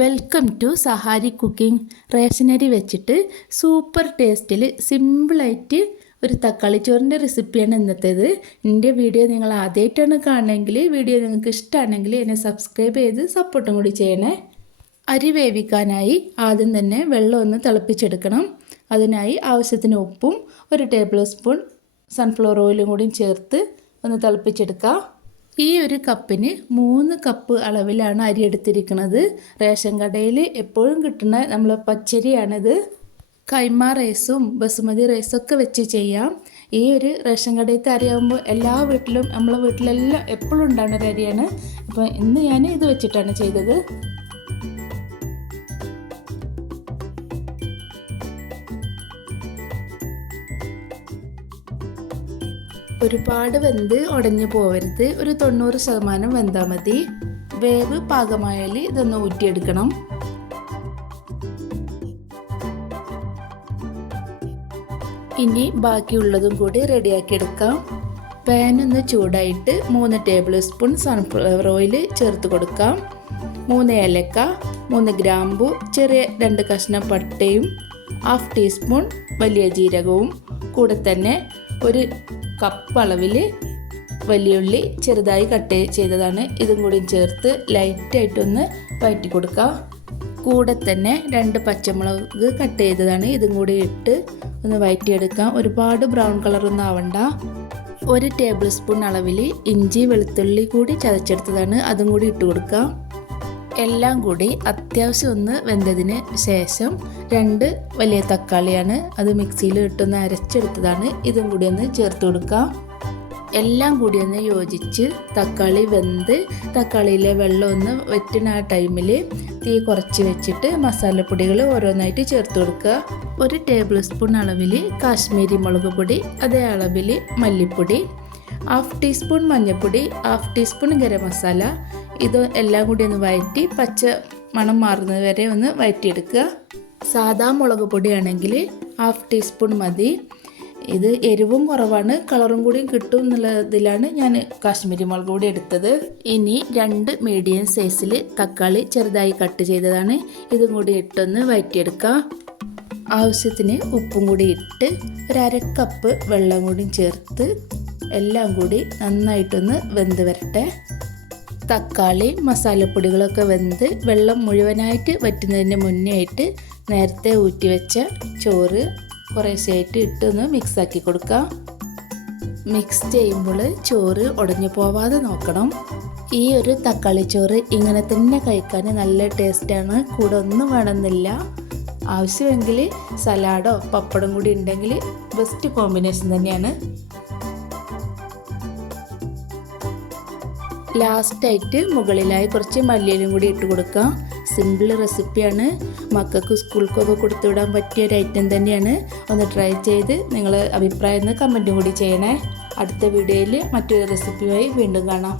Welcome to Sahari cooking റേഷനരി വെച്ചിട്ട് super ടേസ്റ്റിൽ സിമ്പിളായിട്ട് ഒരു തക്കാളി ചോറിന്റെ റെസിപ്പിയാണ് ഇന്നത്തേത്. എന്റെ വീഡിയോ നിങ്ങൾ ആദ്യമായിട്ടാണ് കാണണമെങ്കിൽ വീഡിയോ നിങ്ങൾക്ക് ഇഷ്ടമാണെങ്കിൽ എന്നെ സബ്സ്ക്രൈബ് ചെയ്ത് സപ്പോർട്ടും കൂടി ചെയ്യണേ. അരി വേവിക്കാനായി ആദ്യം തന്നെ വെള്ളം ഒന്ന് തിളപ്പിച്ചെടുക്കണം. അതിനായി ആവശ്യത്തിന് ഉപ്പും ഒരു ടേബിൾ സ്പൂൺ സൺഫ്ലവർ ഓയിലും കൂടി ചേർത്ത് ഒന്ന് തിളപ്പിച്ചെടുക്കാം. ഈ ഒരു കപ്പിന് മൂന്ന് കപ്പ് അളവിലാണ് അരി എടുത്തിരിക്കുന്നത്. റേഷൻ കടയിൽ എപ്പോഴും കിട്ടുന്ന നമ്മൾ പച്ചരിയാണിത്. കൈമ റൈസും ബസുമതി റൈസൊക്കെ വെച്ച് ചെയ്യാം. ഈ ഒരു റേഷൻ കടയിലത്തെ അരിയാകുമ്പോൾ എല്ലാ വീട്ടിലും നമ്മളെ വീട്ടിലെല്ലാം എപ്പോഴും ഉണ്ടാകുന്ന ഒരു അരിയാണ്. അപ്പോൾ ഇന്ന് ഞാൻ ഇത് വെച്ചിട്ടാണ് ചെയ്തത്. ഒരുപാട് വെന്ത് ഉടഞ്ഞു പോവരുത്. ഒരു തൊണ്ണൂറ് ശതമാനം വെന്താൽ മതി. വേവ് പാകമായാൽ ഇതൊന്ന് ഊറ്റിയെടുക്കണം. ഇനി ബാക്കിയുള്ളതും കൂടി റെഡിയാക്കി എടുക്കാം പാൻ ഒന്ന് ചൂടായിട്ട് മൂന്ന് ടേബിൾ സ്പൂൺ സൺഫ്ലവർ ഓയിൽ ചേർത്ത് കൊടുക്കാം. മൂന്ന് ഏലക്ക മൂന്ന് ഗ്രാമ്പു ചെറിയ രണ്ട് കഷ്ണം പട്ടയും ഹാഫ് ടീസ്പൂൺ വലിയ ജീരകവും. കൂടെ തന്നെ ഒരു കപ്പ് അളവിൽ വലിയുള്ളി ചെറുതായി കട്ട് ചെയ്തതാണ്. ഇതും കൂടി ചേർത്ത് ലൈറ്റായിട്ടൊന്ന് വഴറ്റി കൊടുക്കുക കൂടെ തന്നെ രണ്ട് പച്ചമുളക് കട്ട് ചെയ്തതാണ്. ഇതും കൂടി ഇട്ട് ഒന്ന് വഴറ്റിയെടുക്കാം ഒരുപാട് ബ്രൗൺ കളറൊന്നും ആവണ്ട. ഒരു ടേബിൾ സ്പൂൺ അളവിൽ ഇഞ്ചി വെളുത്തുള്ളി കൂടി ചതച്ചെടുത്തതാണ്. അതും കൂടി ഇട്ട് കൊടുക്കാം. എല്ലാം കൂടി അത്യാവശ്യം ഒന്ന് വെന്തതിന് ശേഷം രണ്ട് വലിയ തക്കാളിയാണ് അത് മിക്സിയിൽ ഇട്ടൊന്ന് അരച്ചെടുത്തതാണ്. ഇതും കൂടി ഒന്ന് ചേർത്ത് കൊടുക്കാം. എല്ലാം കൂടി ഒന്ന് യോജിച്ച് തക്കാളി വെന്ത് തക്കാളിയിലെ വെള്ളം ഒന്ന് വെറ്റുന്ന ആ ടൈമിൽ തീ കുറച്ച് വെച്ചിട്ട് മസാലപ്പൊടികൾ ഓരോന്നായിട്ട് ചേർത്ത് കൊടുക്കുക. ഒരു ടേബിൾ സ്പൂൺ അളവിൽ കാശ്മീരി മുളക് പൊടി അതേ അളവിൽ മല്ലിപ്പൊടി ഹാഫ് ടീസ്പൂൺ മഞ്ഞൾപ്പൊടി ഹാഫ് ടീസ്പൂൺ ഗരം മസാല ഇത് എല്ലാം കൂടി ഒന്ന് വഴറ്റി പച്ച മണം മാറുന്നത് വരെ ഒന്ന് വഴറ്റിയെടുക്കുക സാദാ മുളക് പൊടിയാണെങ്കിൽ ഹാഫ് ടീസ്പൂൺ മതി. ഇത് എരിവും കുറവാണ് കളറും കൂടി കിട്ടും എന്നുള്ളതിലാണ് ഞാൻ കാശ്മീരി മുളക് പൊടി എടുത്തത്. ഇനി രണ്ട് മീഡിയം സൈസിൽ തക്കാളി ചെറുതായി കട്ട് ചെയ്തതാണ്. ഇതും കൂടി ഇട്ടൊന്ന് വഴറ്റിയെടുക്കുക ആവശ്യത്തിന് ഉപ്പും കൂടി ഇട്ട് ഒരു അര കപ്പ് വെള്ളം കൂടി ചേർത്ത് എല്ലാം കൂടി നന്നായിട്ടൊന്ന് വെന്ത് വരട്ടെ. തക്കാളി മസാലപ്പൊടികളൊക്കെ വെന്ത് വെള്ളം മുഴുവനായിട്ട് വറ്റുന്നതിന് മുന്നേ ആയിട്ട് നേരത്തെ ഊറ്റി വെച്ച ചോറ് കുറേശ്ശായിട്ട് ഇട്ടൊന്ന് മിക്സാക്കി കൊടുക്കുക മിക്സ് ചെയ്യുമ്പോൾ ചോറ് ഉടഞ്ഞു പോവാതെ നോക്കണം. ഈ ഒരു തക്കാളി ചോറ് ഇങ്ങനെ തന്നെ കഴിക്കാൻ നല്ല ടേസ്റ്റാണ്. കൂടെ ഒന്നും വേണമെന്നില്ല. ആവശ്യമെങ്കിൽ സലാഡോ പപ്പടം കൂടി ഉണ്ടെങ്കിൽ ബെസ്റ്റ് കോമ്പിനേഷൻ തന്നെയാണ്. ലാസ്റ്റായിട്ട് മുകളിലായി കുറച്ച് മല്ലിയിലും കൂടി ഇട്ട് കൊടുക്കാം. സിമ്പിൾ റെസിപ്പിയാണ് മക്കൾക്ക് സ്കൂൾക്കൊക്കെ കൊടുത്തുവിടാൻ പറ്റിയ ഒരു ഐറ്റം തന്നെയാണ്. ഒന്ന് ട്രൈ ചെയ്ത് നിങ്ങൾ അഭിപ്രായം കമന്റും കൂടി ചെയ്യണേ. അടുത്ത വീഡിയോയിൽ മറ്റൊരു റെസിപ്പിയുമായി വീണ്ടും കാണാം.